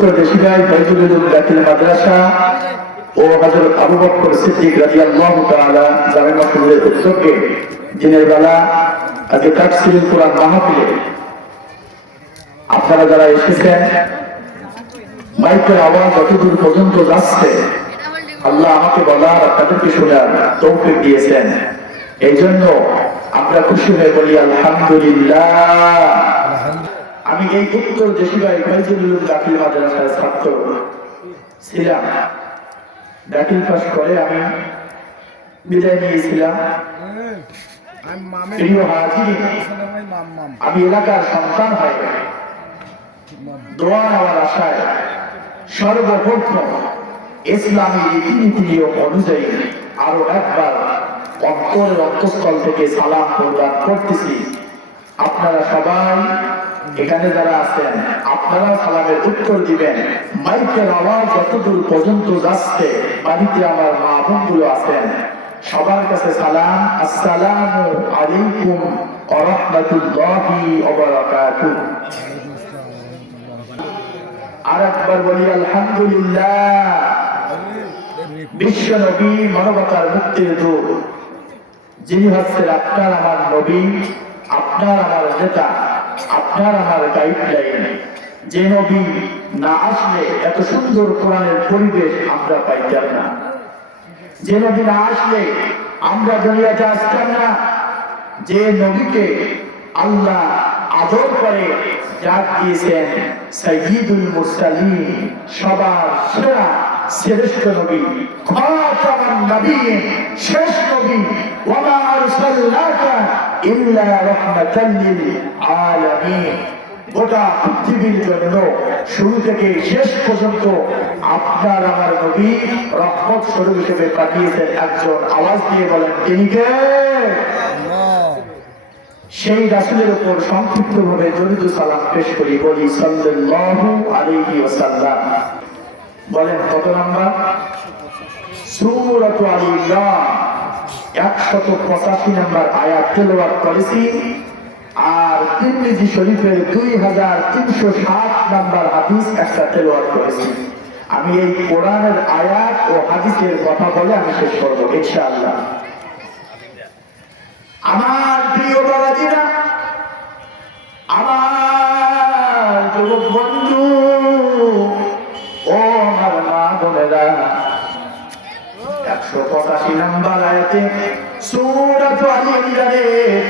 উত্তর দেশিয়ায় ফয়জুল দাখিল মাদ্রাসা ও হযরত আবু বকর সিদ্দিক রাদিয়াল্লাহু তাআলা জামে মসজিদের উদ্যোগে দিনের বেলা আজকে তাফসীরুল কোরআন মাহফিলে আপনারা যারা এসেছেন, মাইকের আওয়াজ যতদূর পর্যন্ত যাচ্ছে আল্লাহ আমাকে বলার আপনাদেরকে শোনার তৌফিক দিয়েছেন। এই জন্য আমরা খুশি হয়ে বলি আলহামদুলিল্লাহ। আমি এই উত্তর দেশিয়ায় ফয়জুল দাখিল মাদ্রাসার ছাত্র ছিলাম। দাখিল পাস করে আমি বিদায় নিয়েছিলাম। প্রিয় হাজির, আমি এলাকার সন্তান হয়ে দোয়া নেওয়ার আশায় সর্বপ্রথম ইসলামী রীতিনীতি নিয়ম অনুযায়ী আরো একবার অন্তরের অন্তঃস্থল থেকে সালাম প্রদান করতেছি। আপনারা সবাই এখানে যারা আছেন, আপনারা সালামের উত্তর দিবেন। মাইকের আওয়াজ যতদূর পর্যন্ত যাচ্ছে, বাড়িতে আমার মা বোনগুলো আছেন, সবার কাছে সালাম, আসসালামু আলাইকুম ওয়া রাহমাতুল্লাহি ওয়া বারাকাতুহু। আর একবার বলি আলহামদুলিল্লাহ। বিশ্ব নবী, মানবতার মুক্তির দূত, যিনি হচ্ছেন আপনার আমার নবী, আপনার আমার নেতা, আপনার আমার গাইডলাইন, যে নবী না আসলে এত সুন্দর কোরআনের পরিবেশ আমরা পাইতাম না, যে নবী না আসলে আমরা দুনিয়াতে আসতাম না, যে নবীকে আল্লাহ আদর করে ডাক দিয়েছেন সাইয়্যিদুল মুরসালিন, সবার সেরা শ্রেষ্ঠ নবী, খাতামুন নবিয়্যিন, শেষ নবী, ওয়া মা আরসালনাকা ইল্লা রাহমাতাল লিল আলামিন। গোটা পৃথিবীর জন্য শুরু থেকে শেষ পর্যন্ত আপনার আমার নবী রহমত স্বরূপ হিসেবে পাঠিয়েছেন একজন। আওয়াজ দিয়ে বলেন তিনি কে? সেই রাসূলের উপর সংক্ষিপ্ত ভাবে দরুদ ও সালাম পেশ করি, বলি সাল্লাল্লাহু আলাইহি ওয়াসাল্লাম। বলেন কত নাম্বার? সূরাতুল আলী ইমরান 185 নাম্বার আয়াত তেলাওয়াত করেছি। আর তিরমিজি শরীফের 2307 নাম্বার হাদিস একটা তেলাওয়াত করেছি। আমি এই কোরআনের আয়াত ও হাদিসের কথা বলে আমি শেষ করব ইনশাআল্লাহ। আমার প্রিয় বাবাজিরা, আমার যুবক বন্ধু ও আমার মা বোনেরা, 185 নাম্বার আয়াতে সূরাতুল আলী ইমরানের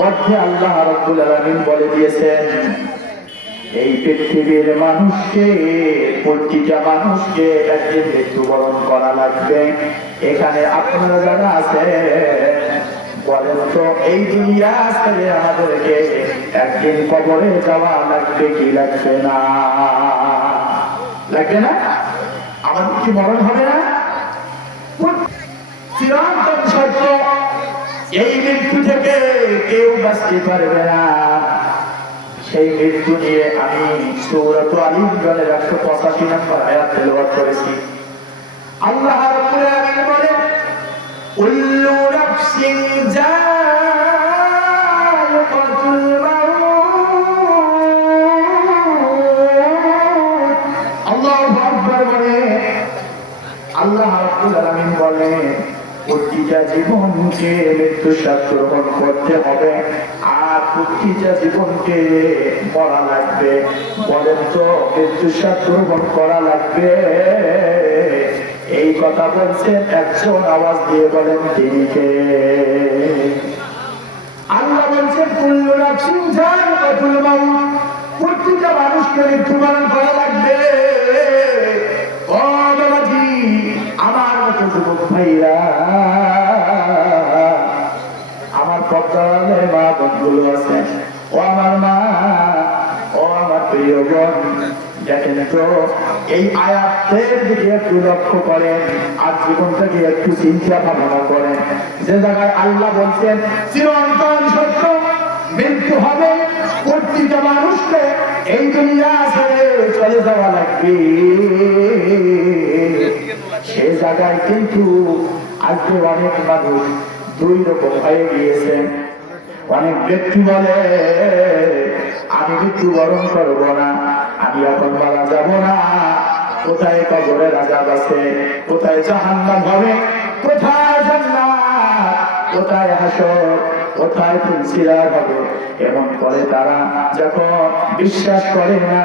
মধ্যে আল্লাহ রাব্বুল আলামিন বলে দিয়েছেন, এই পৃথিবীর মানুষকে, প্রতিটা মানুষকে একদিন মৃত্যুবরণ করা লাগবে। এখানে আপনারা যারা আছেন বলেন তো, এই দুনিয়া ছেড়ে আমাদেরকে একদিন কবরে যাওয়া লাগবে কি লাগবে না? লাগবে না? আমাদের কি মরণ হবে না? চিরন্তন সত্য, এই মৃত্যু থেকে কেউ বাঁচতে পারবে না। সেই মৃত্যু নিয়ে আমি সূরাতুল আলী ইমরানের 185 নম্বর আয়াত তেলাওয়াত করেছি। আল্লাহ রাব্বুল আলামিন বলেন, কুল্লু নাফসিন যায়িকাতুল মাউত। আল্লাহু আকবার বলে আল্লাহ রাব্বুল আলামিন বলে, প্রতিটা জীবনকে মৃত্যু স্বাদ গ্রহণ করতে হবে, আর প্রতিটা জীবনকে মরা লাগবে। বলেন তো, মৃত্যু স্বাদ গ্রহণ করা লাগবে। এই কথা বলছেন একজন। আওয়াজ দিয়ে বলেন তিনি কে? আল্লাহ বলছেন কুল্লু নাফসিন যায়িকাতুল মাউত, প্রতিটা মানুষকে মৃত্যুবরণ করা লাগবে। আমার মতো যুবক ভাইরা, আমার পদ্মালে মা বোনগুলো আছে, ও আমার মা, ও আমার প্রিয় বোন, দেখেন তো এই আয়াতের দিকে একটু লক্ষ্য করেন আর জীবনটাকে একটু চিন্তা ভাবনা করেন। যে জায়গায় আল্লাহ বলছেন চিরন্তন সত্য, মৃত্যু হবে, প্রতিটা মানুষকে এই দুনিয়া ছেড়ে চলে যাওয়া লাগবে, সে জায়গায় কিন্তু আজকে অনেক মানুষ দুই রকম হয়ে গিয়েছেন। অনেক ব্যক্তি বলে আমি মৃত্যুবরণ করবো না, আমি এখন মারা যাব না, কোথায় কবরের আযাব আছে, কোথায় জাহান্নাম হবে, কোথায় জান্নাত, কোথায় হাসর, কোথায় ফুলসিরাত হবে। এমন করে তারা যখন বিশ্বাস করে না,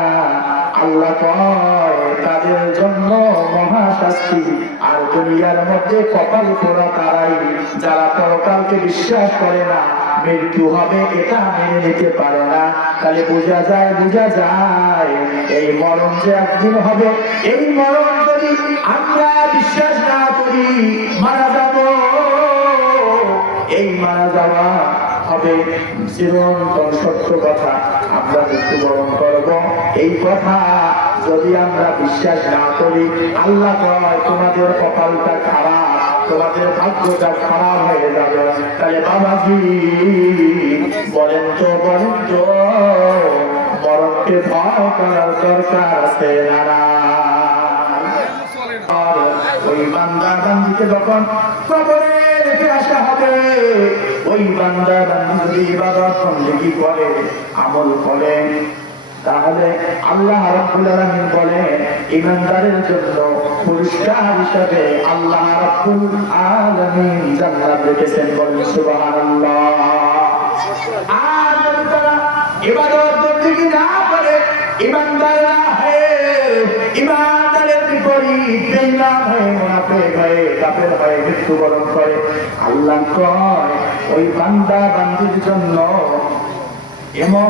আল্লাহ কয় তাদের জন্য মহাশাস্তি। আর দুনিয়ার মধ্যে কপাল পোড়া তারাই যারা পরকালকে বিশ্বাস করে না, মৃত্যু হবে এটা মেনে নিতে পারে না। তাহলে বোঝা যায় এই মরণ যে একদিন হবে, এই মরণ যদি আমরা বিশ্বাস না করি, মারা যাব, এই মারা যাওয়া হবে চিরন্তন সত্য কথা। আমরা মৃত্যুবরণ করব, এই কথা যদি আমরা বিশ্বাস না করি, আল্লাহ কয় তোমাদের কপালটা খারাপ, তোমাদের ভাগ্যটা খারাপ হয়ে যাবে। তাহলে বাবাজি বলেন তো মরণকে ভয় করার দরকার আছে না? ওই বান্দা বান্দিকে যখন কবরে রেখে আসা হবে, ওই বান্দা বান্দি যদি ইবাদত বন্দেগী করে, আমল করে, তাহলে আল্লাহ রাব্বুল আলামিন বলেন ঈমানদারের জন্য পুরস্কার হিসেবে আল্লাহ রাব্বুল আলামিন জান্নাত রেখেছেন। বলেন সুবহানাল্লাহ। আর যদি তারা ইবাদত বন্দেগী না করে, ঈমানদার না হয়ে, ঈমানদারের বিপরীত বেঈমান হয়ে, মুনাফিক হয়ে, কাফের হয়ে মৃত্যুবরণ করে, আল্লাহ কয় ওই বান্দা বান্দির জন্য এমন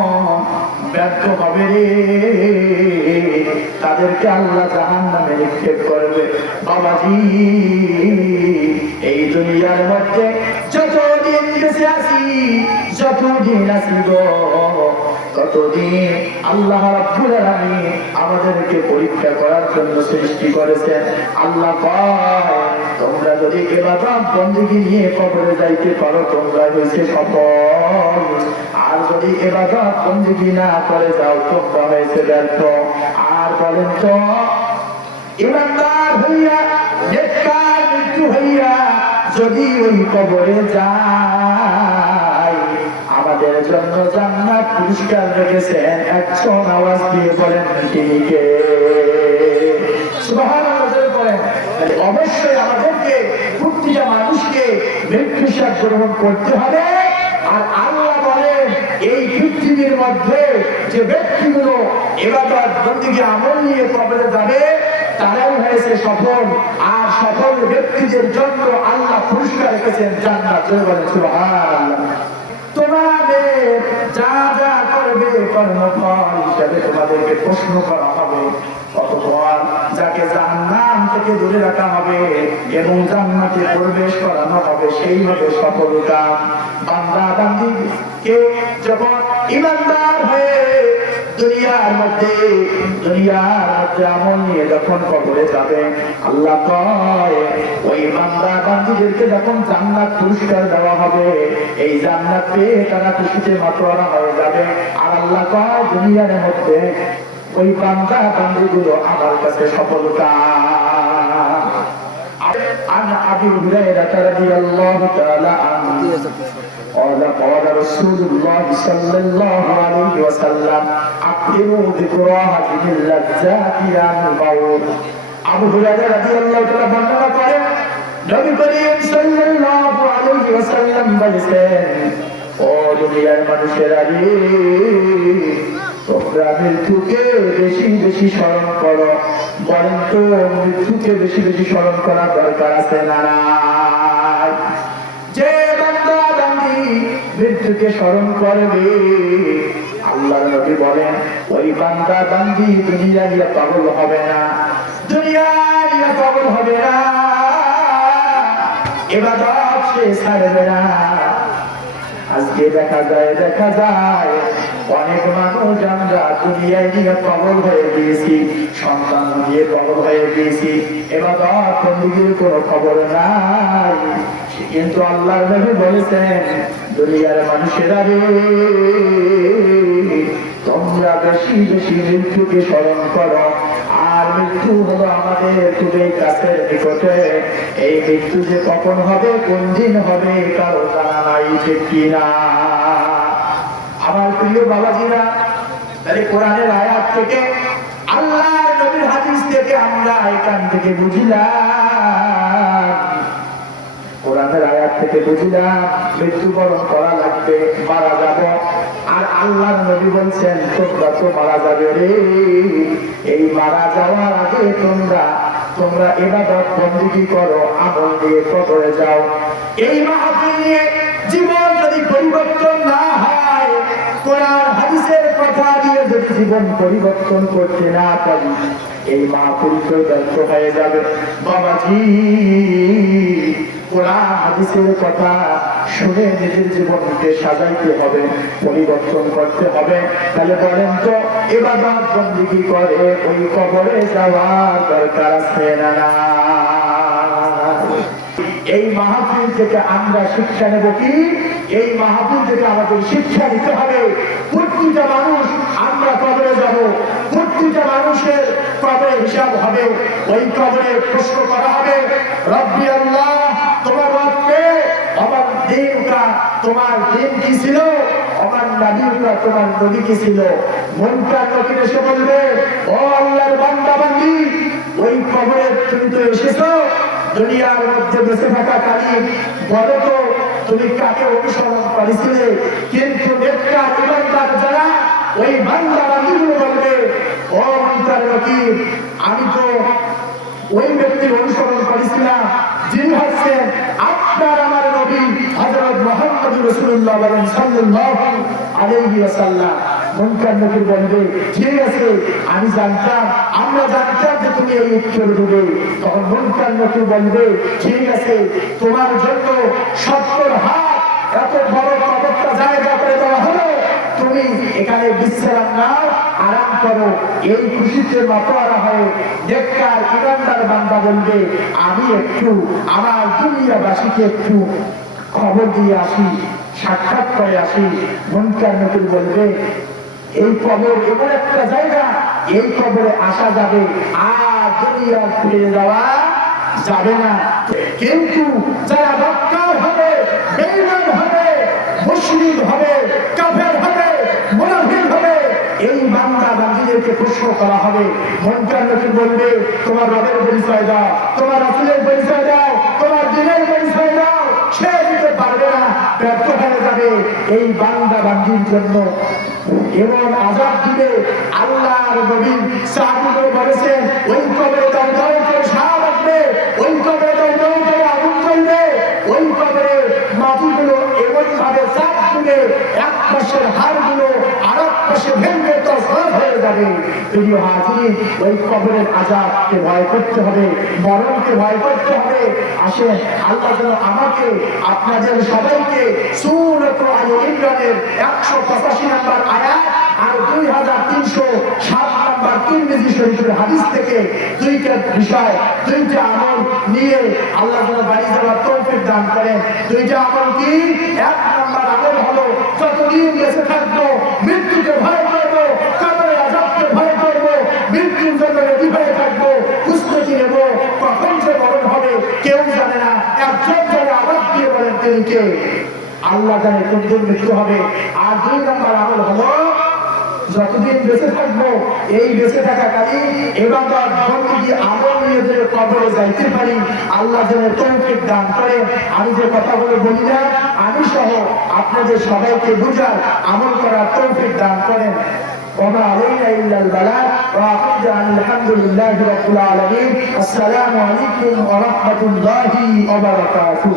ব্যর্থ হবে রে, তাদেরকে আল্লাহ জাহান্নামে নিক্ষেপ করবে। বাবাজি এই দুনিয়ার মধ্যে যতদিন বেঁচে আছি, যতদিন আসিব, ততদিন আল্লাহ রাব্বুল আলামিন আমাদেরকে পরীক্ষা করার জন্য সৃষ্টি করেছেন। আল্লাহ কয় তোমরা যদি ইবাদত বন্দেগী নিয়ে কবরে যাইতে পারো, তোমরা হইছে সফল। আর যদি ইবাদত বন্দেগী না করে যাও, তোমরা হয়েছে ব্যর্থ। আর বলেন তো ঈমানদার হইয়া, নেককার মৃত্যু হইয়া যদি ওই কবরে যায়, আমাদের জন্য জান্নাত পুরস্কার রেখেছেন। 100 আওয়াজ দিয়ে বলেন তিনি কে? সুবহানাল্লাহ বলেন। অবশ্যই আমাদেরকে প্রতিটা মানুষকে মৃত্যু সাথ গ্রহণ করতে হবে। আর আল্লাহ বলেন এই পৃথিবীর মধ্যে যে ব্যক্তিগুলো ইবাদত বন্দেগী আমল নিয়ে কবরে যাবে, তারাই হয়েছে সফল। আর সফল ব্যক্তিদের জন্য আল্লাহ পুরস্কার রেখেছেন জান্নাত। বলেন সুবহানাল্লাহ। তোমাদের যা যা করবে কর্মফল হিসেবে তোমাদেরকে প্রশ্ন করা হবে। অতঃপর যাকে জাহান্নাম থেকে দূরে রাখা হবে এবং জান্নাতে প্রবেশ করানো হবে, সেই হবে সফলতা। বান্দা বান্দিকে যখন ঈমানদার হয়ে দুনিয়ার মধ্যে আমল নিয়ে যখন কবরে যাবে, আল্লাহ কয় ওই বান্দা বান্দিদেরকে যখন জান্নাত পুরস্কার দেওয়া হবে, এই জান্নাত পেয়ে তারা খুশিতে মাতোয়ারা হয়ে যাবে। আর আল্লাহ কয় দুনিয়ার মধ্যে ওই বান্দা বান্দিগুলো আমার কাছে সফলতা। عن أبي هريرة رضي الله تعالى عنه قال قال رسول الله صلى الله عليه وسلم أكثروا ذكراها من اللذات يا الموت। আবু হুরায়রা রাদিয়াল্লাহু তাআলা বর্ণনা করেন, নবী করিম সাল্লাল্লাহু আলাইহি ওয়াসাল্লাম বলেছেন, ও দুনিয়ার মানুষেরা রে, তোমরা মৃত্যুকে বেশি বেশি স্মরণ করো। বলেন তো মৃত্যুকে বেশি বেশি স্মরণ করার দরকার আছে না? যে বান্দা বান্দি মৃত্যুকে স্মরণ করবে, আল্লাহর নবী বলেন ওই বান্দা বান্দি দুনিয়ায় পাগল হবে না, দুনিয়ায় পাগল হবে না, ইবাদত সে ছাড়বে না। আজকে দেখা যায় অনেক মানুষ আমরা দুনিয়ায় নিয়ে পাগল হয়ে গিয়েছি, সন্তান নিয়ে পাগল হয়ে গিয়েছি, ইবাদত বন্দেগীর কোনো খবর নাই। কিন্তু আল্লাহর নবী বলেছেন দুনিয়ার মানুষেরা রে, তোমরা বেশি বেশি মৃত্যুকে স্মরণ করো। আর মৃত্যু হলো আমাদের খুবই কাছের নিকটে। এই মৃত্যু যে কখন হবে, কোন দিন হবে, কারো জানা নাই, ঠিক কিনা? আমার প্রিয় বাবাজিরা, তাহলে কোরআনের আয়াত থেকে, আল্লাহর নবীর হাদিস থেকে আমরা এখান থেকে বুঝলাম, কোরআনের আয়াত থেকে বুঝলাম মৃত্যুবরণ করা লাগবে, মারা যাব। আর আল্লাহর নবী বলছেন তোমরা তো মারা যাবে রে, এই মারা যাওয়ার আগে তোমরা ইবাদত বندگی করো, আমল দিয়ে কবরে যাও। এই মাহফিল নিয়ে জীবন যদি পরিবর্তন না হয়, কোরআন হাদিসের কথা দিয়ে যদি জীবন পরিবর্তন করতে না পারি, এই মাহফিল তো ব্যর্থ হয়ে যাবে। বাবাজি, কোরআন হাদিসের কথা শুনে নিজের জীবনকে সাজাইতে হবে, পরিবর্তন করতে হবে। তাহলে বলেন তো ইবাদত বندگی করে ওই কবরে যাওয়ার দরকার আছে না? এই মাহফিল থেকে আমরা শিক্ষা নেব কি? এই মাহফিল থেকে আমাদের শিক্ষা নিতে হবে প্রতিটা মানুষ আমরা কবরে যাব, প্রতিটা মানুষের কবরে হিসাব হবে, ওই কবরে প্রশ্ন করা হবে রব্বি আল্লাহ তোমার রবকে, আমার দিনটা তোমার দিন কি ছিল, আমার নবীটা তোমার নবী কি ছিল। মুনকার নকির এসে বলবে ও আল্লাহর বান্দা বান্দি, ওই কবরে তুমি তো এসেছো, দুনিয়ার মধ্যে বেঁচে থাকা কালীন বলো তো তুমি কাকে অনুসরণ করেছিলে? কিন্তু নেককার ইমানদার যারা ওই বান্দা বান্দীগুলো বলবে ও মুনকার নকির, আমি তো ওই ব্যক্তির অনুসরণ করেছিলাম যিনি হচ্ছেন আপনার আমার নবী হযরত মুহাম্মদ রাসূলুল্লাহ সাল্লাল্লাহু আলাইহি ওয়াসাল্লাম। মুনকার নকির বলবে ঠিক আছে, আমি জানতাম, আমরা জানতাম যে তুমি এই উত্তর দেবে। তখন মুনকার নকির বলবে ঠিক আছে, তোমার জন্য 70 হাত এত বড় পবিত্র জায়গা করে দেওয়া হলো, তুমি এখানে বিশ্রাম নাও, আরাম করো। এই খুশিতে মাতোয়ারা হয়ে নেককার ইমানদার বান্দা বলবে আমি একটু আমার দুনিয়াবাসীকে একটু খবর দিয়ে আসি, সাক্ষাৎ করে আসি। মুনকার নকির বলবে এই কবর এমন একটা জায়গা, এই কবরে আসা যাবে আর দুনিয়া ফিরে যাওয়া যাবে না। কিন্তু যারা মক্কার হবে, বেঈমান হবে, মুশরিক হবে, কাফের হবে, মুনাফিক হবে, এই বান্দা বান্দীদেরকে প্রশ্ন করা হবে। মুনকার নকির বলবে তোমার রবের পরিচয় দাও, তোমার রাসূলের পরিচয় দাও, তোমার দ্বীনের পরিচয় দাও। সে দিতে পারবে না, ব্যর্থ হয়ে যাবে। এই বান্দা বান্দীর জন্য এমন আযাব দিবে, আল্লাহর নবী সাহাবীদের বলেছেন ওই কবরে দাও দাও করে সাপ আসবে, ওই কবরে দাও দাও করে আগুন জ্বলবে, ওই কবরে মাটিগুলো এমন ভাবে চাপ দিবে এক পাশের হাড়গুলো আর এক পাশে ভেঙে তছনছ হয়ে যাবে। প্রিয় হাজির, ওই কবরের আযাবকে ভয় করতে হবে, মরণকে ভয় করতে হবে। আসেন আল্লাহ যেন আমাকে আপনাদের সবাইকে সূরাত আলে ইমরানের 185 নম্বর আয়াত আর 2307 নম্বর তিরমিজি শরীফের হাদিস থেকে দুইটা বিষয়, দুইটা আমল নিয়ে আল্লাহ যেন বাড়ি যাওয়ার তৌফিক দান করেন। দুইটা আমল কি? এক নম্বর আমল হলো যতদিন বেঁচে থাকবো মৃত্যুকে ভয় করবো, কবরের আযাবকে ভয় করবো, মৃত্যুর জন্য রেডি হয়ে থাকবো, প্রস্তুতি নেব। কখন যে মরণ হবে কেউ জানে না, একজন যারা আওয়াজ দিয়ে বলেন তিনি কে? আল্লাহ জানে কোনদিন মৃত্যু হবে। আর দুই নম্বর আমল হলো যতদিন বেঁচে থাকবো এই বেঁচে থাকাকালীন ইবাদত বندگی আমল নিয়ে যে কবরে যাইতে পারি, আল্লাহ যেন তৌফিক দান করেন। আমি যে কথাগুলো বলি না, আমি সহ আপনাদের সবাইকে বুঝার আমল করার তৌফিক দান করেন। وما علينا إلا البلاغ وآخر دعوانا الحمد لله رب العالمين. السلام عليكم ورحمة الله وبركاته.